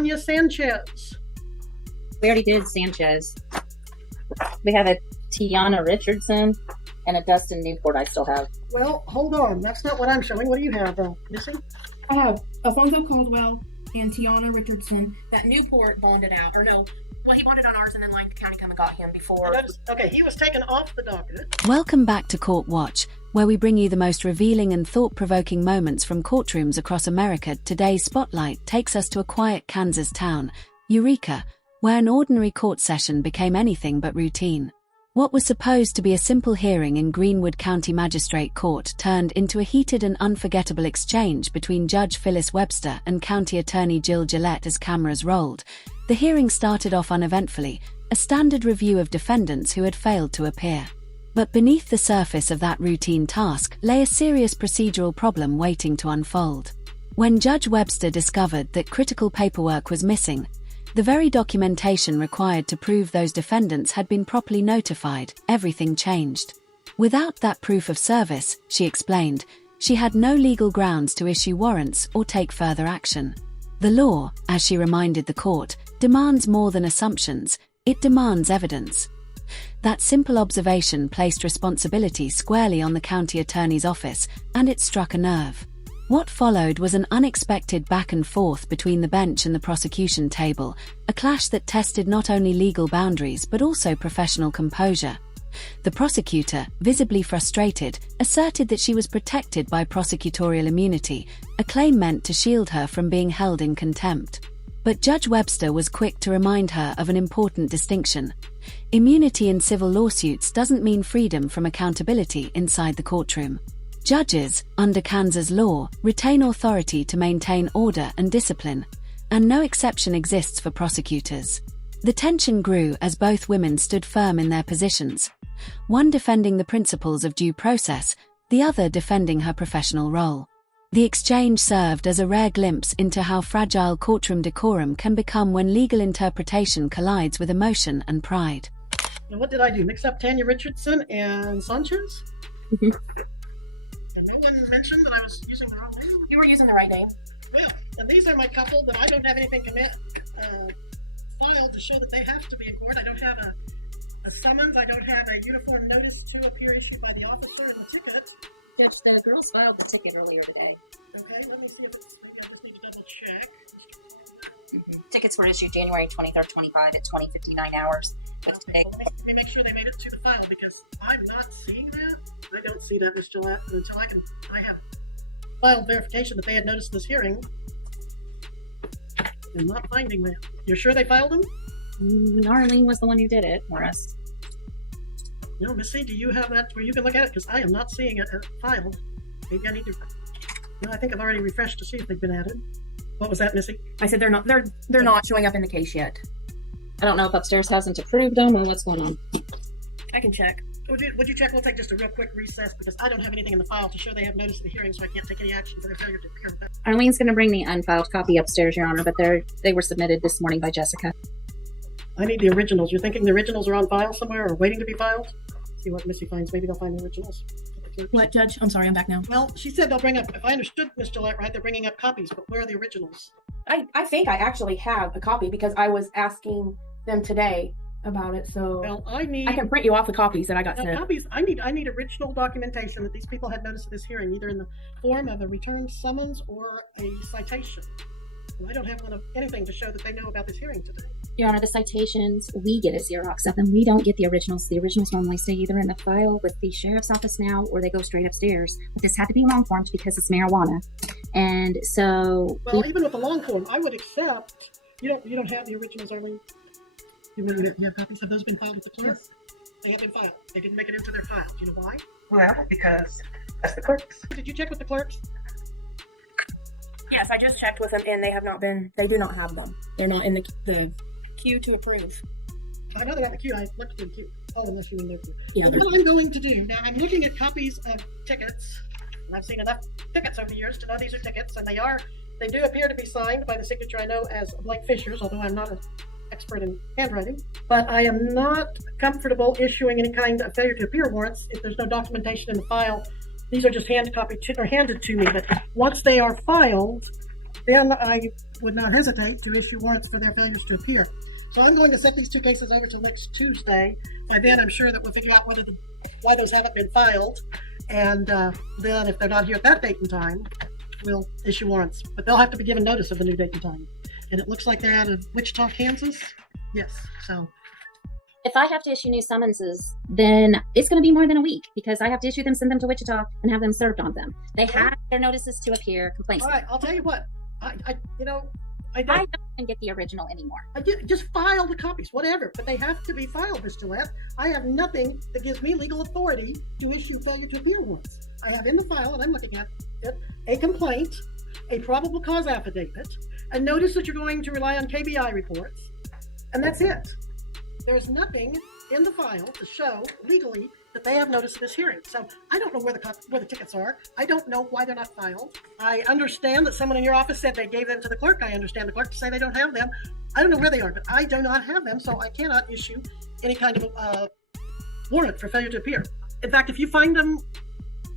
Tanya Sanchez. We already did Sanchez. We have a Tiana Richardson and a Dustin Newport I still have. Well, hold on. That's not what I'm showing. What do you have, Missy? I have Alfonso Caldwell and Tiana Richardson. That Newport bonded out. Or no, well, he bonded on ours and then the county come and got him before. Okay, he was taken off the docket. Welcome back to Court Watch, where we bring you the most revealing and thought-provoking moments from courtrooms across America. Today's spotlight takes us to a quiet Kansas town, Eureka, where an ordinary court session became anything but routine. What was supposed to be a simple hearing in Greenwood County Magistrate Court turned into a heated and unforgettable exchange between Judge Phyllis Webster and County Attorney Jill Gillette as cameras rolled. The hearing started off uneventfully, a standard review of defendants who had failed to appear. But beneath the surface of that routine task lay a serious procedural problem waiting to unfold. When Judge Webster discovered that critical paperwork was missing, the very documentation required to prove those defendants had been properly notified, everything changed. Without that proof of service, she explained, she had no legal grounds to issue warrants or take further action. The law, as she reminded the court, demands more than assumptions, it demands evidence. That simple observation placed responsibility squarely on the county attorney's office, and it struck a nerve. What followed was an unexpected back and forth between the bench and the prosecution table, a clash that tested not only legal boundaries but also professional composure. The prosecutor, visibly frustrated, asserted that she was protected by prosecutorial immunity, a claim meant to shield her from being held in contempt. But Judge Webster was quick to remind her of an important distinction. Immunity in civil lawsuits doesn't mean freedom from accountability inside the courtroom. Judges, under Kansas law, retain authority to maintain order and discipline, and no exception exists for prosecutors. The tension grew as both women stood firm in their positions, one defending the principles of due process, the other defending her professional role. The exchange served as a rare glimpse into how fragile courtroom decorum can become when legal interpretation collides with emotion and pride. Now, what did I do? Mix up Tanya Richardson and Sanchez? And no one mentioned that I was using the wrong name? You were using the right name. Well, and these are my couple, but I don't have anything filed to show that they have to be in court. I don't have a summons. I don't have a uniform notice to appear issued by the officer in the ticket. Judge, the girls filed the ticket earlier today. Okay, let me see if it's, maybe I just need to double check. Tickets were issued January 23rd, 25 at 20:59 hours. Okay, well, let me make sure they made it to the file because I'm not seeing that. I don't see that, Ms. Gillette, until I have filed verification that they had noticed this hearing. I'm not finding that. You're sure they filed them? Arlene was the one who did it for us. No, Missy, do you have that where you can look at it? Because I am not seeing it filed. Maybe I need to. No, I think I've already refreshed to see if they've been added. What was that, Missy? I said they're not showing up in the case yet. I don't know if upstairs hasn't approved them or what's going on. I can check. Would you check? We'll take just a real quick recess because I don't have anything in the file to show they have noticed the hearing, so I can't take any action for their failure to appear with that. Arlene's going to bring the unfiled copy upstairs, Your Honor, but they were submitted this morning by Jessica. I need the originals. You're thinking the originals are on file somewhere or waiting to be filed? See what Missy finds. Maybe they'll find the originals. What, Judge? I'm sorry, I'm back now. Well, she said they'll bring up, if I understood Ms. Gillette right, they're bringing up copies, but where are the originals? I think I actually have a copy because I was asking them today about it, so Well, I can print you off the copies that I got sent. copies. I need original documentation that these people had noticed of this hearing, either in the form of a returned summons or a citation. And I don't have anything to show that they know about this hearing today. Your Honor, the citations, we get a Xerox of them. We don't get the originals. The originals normally stay either in the file with the sheriff's office now or they go straight upstairs. But this had to be long formed because it's marijuana. And so... Well, even with the long form, I would accept... You don't have the originals, Arlene? You have copies? Have those been filed with the clerk? Yes. They have been filed. They didn't make it into their file. Do you know why? Well, because that's the clerks. Did you check with the clerks? Yes, I just checked with them and they do not have them. They're not in the queue to approve. I know they're not in the queue. I looked in the queue. Oh, unless you mean their queue. Yeah, Well, what I'm going to do, now I'm looking at copies of tickets, and I've seen enough tickets over the years to know these are tickets, and they do appear to be signed by the signature I know as Blake Fisher's, although I'm not an expert in handwriting. But I am not comfortable issuing any kind of failure to appear warrants if there's no documentation in the file. These are just handed to me, but once they are filed, then I would not hesitate to issue warrants for their failures to appear. So I'm going to set these two cases over till next Tuesday. By then, I'm sure that we'll figure out why those haven't been filed. And then if they're not here at that date and time, we'll issue warrants. But they'll have to be given notice of the new date and time. And it looks like they're out of Wichita, Kansas. Yes, so. If I have to issue new summonses, then it's going to be more than a week because I have to issue them, send them to Wichita, and have them served on them. They have their notices to appear, complaints. All right, I'll tell you what. I don't even get the original anymore. Just file the copies, whatever, but they have to be filed, Mr. Gillette. I have nothing that gives me legal authority to issue failure to appeal warrants. I have in the file, and I'm looking at it, a complaint, a probable cause affidavit, a notice that you're going to rely on KBI reports, and that's it. There is nothing in the file to show legally that they have notice of this hearing. So I don't know where the tickets are. I don't know why they're not filed. I understand that someone in your office said they gave them to the clerk. I understand the clerk to say they don't have them. I don't know where they are, but I do not have them, so I cannot issue any kind of warrant for failure to appear. In fact, if you find them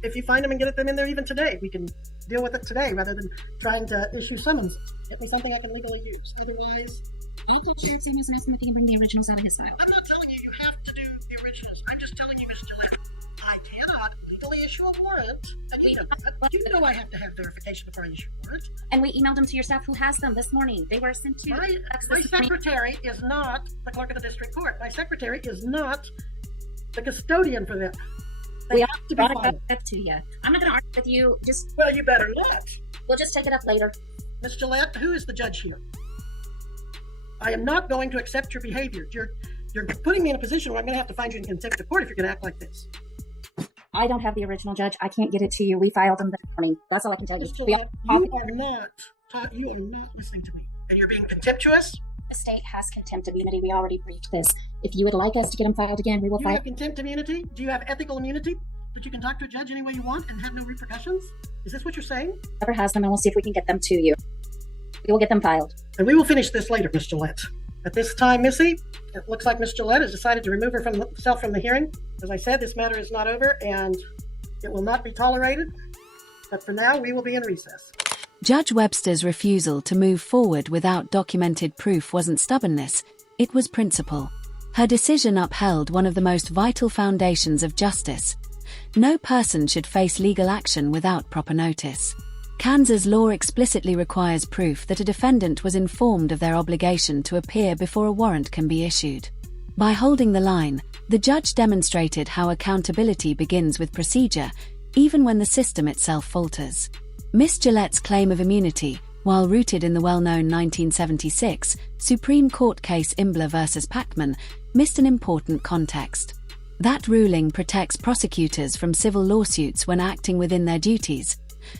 and get them in there even today, we can deal with it today rather than trying to issue summonses. Get me something I can legally use. Otherwise, I thought Sheriff Samuelson asked him if he can bring the originals out of his file. I'm not telling you have to do the originals. I'm just telling you, Ms. Gillette, I cannot legally issue a warrant. And you know I have to have verification before I issue a warrant. And we emailed them to your staff who has them this morning. They were sent to My secretary is not the clerk of the district court. My secretary is not the custodian for them. They have to be brought filed. it up to you. I'm not going to argue with you. Well, you better not. We'll just take it up later. Ms. Gillette, who is the judge here? I am not going to accept your behavior. You're putting me in a position where I'm going to have to find you in contempt of court if you're going to act like this. I don't have the original, Judge. I can't get it to you. We filed them this morning. That's all I can tell you. Ms. Gillette, you are not listening to me. And you're being contemptuous? The state has contempt immunity. We already briefed this. If you would like us to get them filed again, we will You file. have contempt immunity? Do you have ethical immunity? That you can talk to a judge any way you want and have no repercussions? Is this what you're saying? Whoever has them, and we'll see if we can get them to you. We will get them filed. And we will finish this later, Ms. Gillette. At this time, Missy, it looks like Ms. Gillette has decided to remove herself from the hearing. As I said, this matter is not over and it will not be tolerated. But for now, we will be in recess. Judge Webster's refusal to move forward without documented proof wasn't stubbornness, it was principle. Her decision upheld one of the most vital foundations of justice. No person should face legal action without proper notice. Kansas law explicitly requires proof that a defendant was informed of their obligation to appear before a warrant can be issued. By holding the line, the judge demonstrated how accountability begins with procedure, even when the system itself falters. Miss Gillette's claim of immunity, while rooted in the well-known 1976 Supreme Court case Imbler v. Pacman, missed an important context. That ruling protects prosecutors from civil lawsuits when acting within their duties,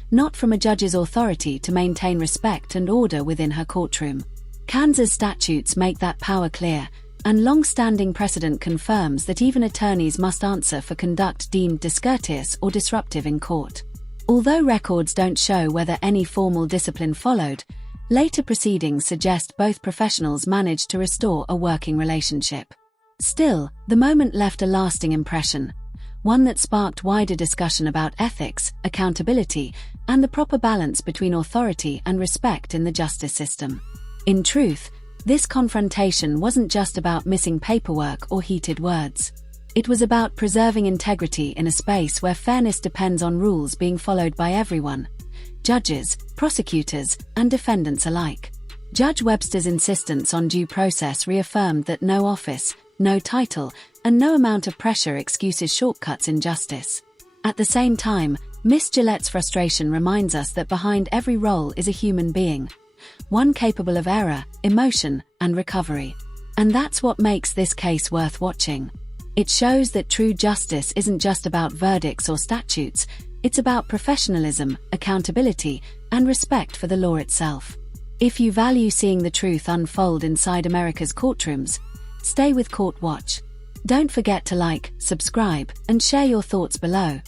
not from a judge's authority to maintain respect and order within her courtroom. Kansas statutes make that power clear, and long-standing precedent confirms that even attorneys must answer for conduct deemed discourteous or disruptive in court. Although records don't show whether any formal discipline followed, later proceedings suggest both professionals managed to restore a working relationship. Still, the moment left a lasting impression, one that sparked wider discussion about ethics, accountability, and the proper balance between authority and respect in the justice system. In truth, this confrontation wasn't just about missing paperwork or heated words. It was about preserving integrity in a space where fairness depends on rules being followed by everyone: judges, prosecutors, and defendants alike. Judge Webster's insistence on due process reaffirmed that no office, no title, and no amount of pressure excuses shortcuts in justice. At the same time, Miss Gillette's frustration reminds us that behind every role is a human being, one capable of error, emotion, and recovery. And that's what makes this case worth watching. It shows that true justice isn't just about verdicts or statutes, it's about professionalism, accountability, and respect for the law itself. If you value seeing the truth unfold inside America's courtrooms, stay with Court Watch. Don't forget to like, subscribe, and share your thoughts below,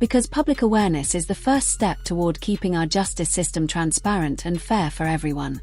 because public awareness is the first step toward keeping our justice system transparent and fair for everyone.